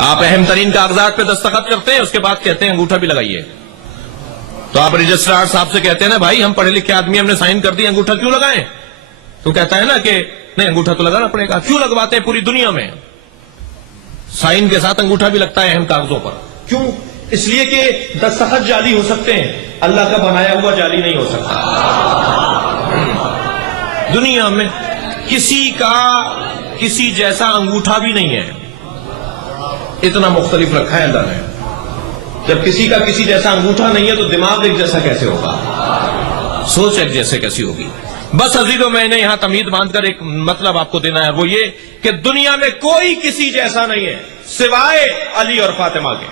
آپ اہم ترین کاغذات پہ دستخط کرتے ہیں، اس کے بعد کہتے ہیں انگوٹھا بھی لگائیے. تو آپ رجسٹرار صاحب سے کہتے ہیں نا بھائی ہم پڑھے لکھے آدمی، ہم نے سائن کر دی، انگوٹھا کیوں لگائیں؟ تو کہتا ہے نا کہ نہیں انگوٹھا تو لگانا پڑے گا. کیوں لگواتے ہیں؟ پوری دنیا میں سائن کے ساتھ انگوٹھا بھی لگتا ہے اہم کاغذوں پر. کیوں؟ اس لیے کہ دستخط جعلی ہو سکتے ہیں، اللہ کا بنایا ہوا جعلی نہیں ہو سکتا. دنیا میں کسی کا کسی جیسا انگوٹھا بھی نہیں ہے، اتنا مختلف رکھا ہے اللہ نے. جب کسی کا کسی جیسا انگوٹھا نہیں ہے تو دماغ ایک جیسا کیسے ہوگا، سوچ ایک جیسے کیسی ہوگی. بس عزیزوں میں نے یہاں تمہید باندھ کر ایک مطلب آپ کو دینا ہے، وہ یہ کہ دنیا میں کوئی کسی جیسا نہیں ہے سوائے علی اور فاطمہ کے.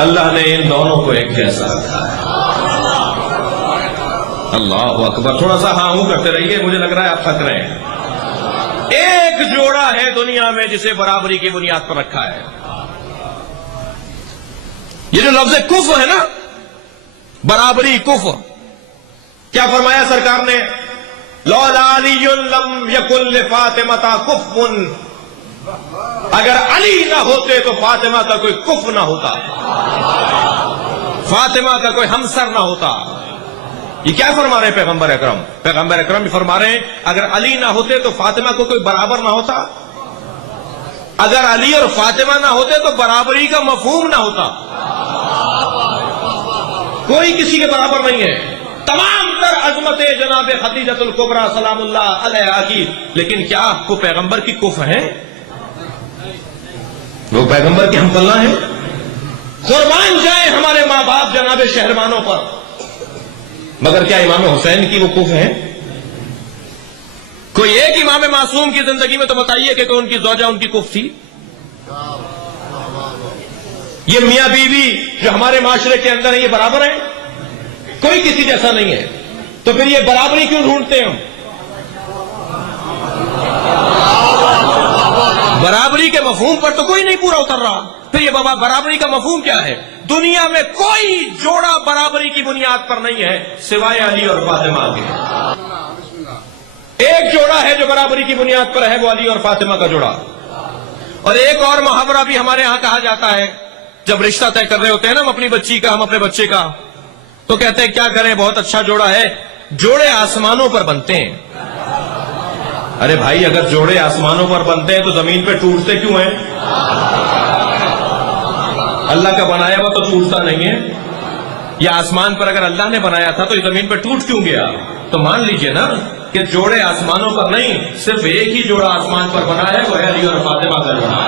اللہ نے ان دونوں کو ایک جیسا رکھا ہے. اللہ اکبر. تھوڑا سا ہاں ہوں کرتے رہیے، مجھے لگ رہا ہے آپ تھک رہے ہیں. ایک جوڑا ہے دنیا میں جسے برابری کی بنیاد پر رکھا ہے. یہ جو لفظ کفر ہے نا، برابری کفر، کیا فرمایا سرکار نے؟ لولا علی لم یکن لفاطمہ کفو، اگر علی نہ ہوتے تو فاطمہ کا کوئی کف نہ ہوتا، فاطمہ کا کوئی ہمسر نہ ہوتا. یہ کیا فرما رہے ہیں پیغمبر اکرم؟ پیغمبر اکرم بھی فرما رہے ہیں اگر علی نہ ہوتے تو فاطمہ کو کوئی برابر نہ ہوتا، اگر علی اور فاطمہ نہ ہوتے تو برابری کا مفہوم نہ ہوتا. کوئی کسی کے برابر نہیں ہے. تمام تر عظمت جناب خدیجۃ الکبریٰ سلام اللہ علیہا کی، لیکن کیا آپ کو پیغمبر کی کف ہے؟ وہ پیغمبر کی ہم پلہ ہیں. قربان جائیں ہمارے ماں باپ جناب شہربانوں پر، مگر کیا امام حسین کی وہ کف ہے؟ کوئی ایک امام معصوم کی زندگی میں تو بتائیے کہ ان کی زوجہ ان کی کف تھی. یہ میاں بیوی جو ہمارے معاشرے کے اندر ہیں یہ برابر ہیں؟ کوئی کسی جیسا نہیں ہے. تو پھر یہ برابری کیوں ڈھونڈتے ہیں ہم؟ برابری کے مفہوم پر تو کوئی نہیں پورا اتر رہا. پھر یہ بابا برابری کا مفہوم کیا ہے؟ دنیا میں کوئی جوڑا برابری کی بنیاد پر نہیں ہے سوائے علی اور فاطمہ کے. ایک جوڑا ہے جو برابری کی بنیاد پر ہے، وہ علی اور فاطمہ کا جوڑا. اور ایک اور محاورہ بھی ہمارے ہاں کہا جاتا ہے، جب رشتہ طے کر رہے ہوتے ہیں نا ہم اپنی بچی کا، ہم اپنے بچے کا، تو کہتے ہیں کیا کریں بہت اچھا جوڑا ہے، جوڑے آسمانوں پر بنتے ہیں. ارے بھائی اگر جوڑے آسمانوں پر بنتے ہیں تو زمین پہ ٹوٹتے کیوں ہیں؟ اللہ کا بنایا ہوا تو ٹوٹتا نہیں ہے. یا آسمان پر اگر اللہ نے بنایا تھا تو یہ زمین پہ ٹوٹ کیوں گیا؟ تو مان لیجئے نا کہ جوڑے آسمانوں پر نہیں، صرف ایک ہی جوڑا آسمان پر بنا ہے، وہ ہے علی اور فاطمہ کا جوڑا.